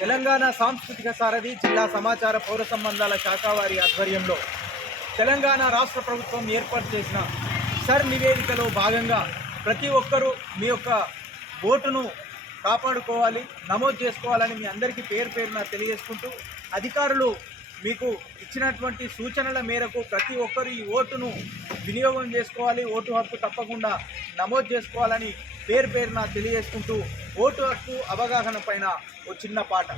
తెలంగాణ సాంస్కృతిక సారథి జిల్లా సమాచార పౌర సంబంధాల శాఖ వారి ఆధ్వర్యంలో తెలంగాణ రాష్ట్ర ప్రభుత్వం ఏర్పాటు చేసిన సర్ నివేదికలో భాగంగా ప్రతి ఒక్కరూ మీ యొక్క ఓటును కాపాడుకోవాలి, నమోదు చేసుకోవాలని మీ అందరికీ పేరు పేరున తెలియజేసుకుంటూ, అధికారులు మీకు ఇచ్చినటువంటి సూచనల మేరకు ప్రతి ఒక్కరు ఈ ఓటును వినియోగం చేసుకోవాలి, ఓటు హక్కు తప్పకుండా నమోదు చేసుకోవాలని పేరు పేరున తెలియజేసుకుంటూ ఓటు హక్కు అవగాహన పైన ఓ చిన్న పాట.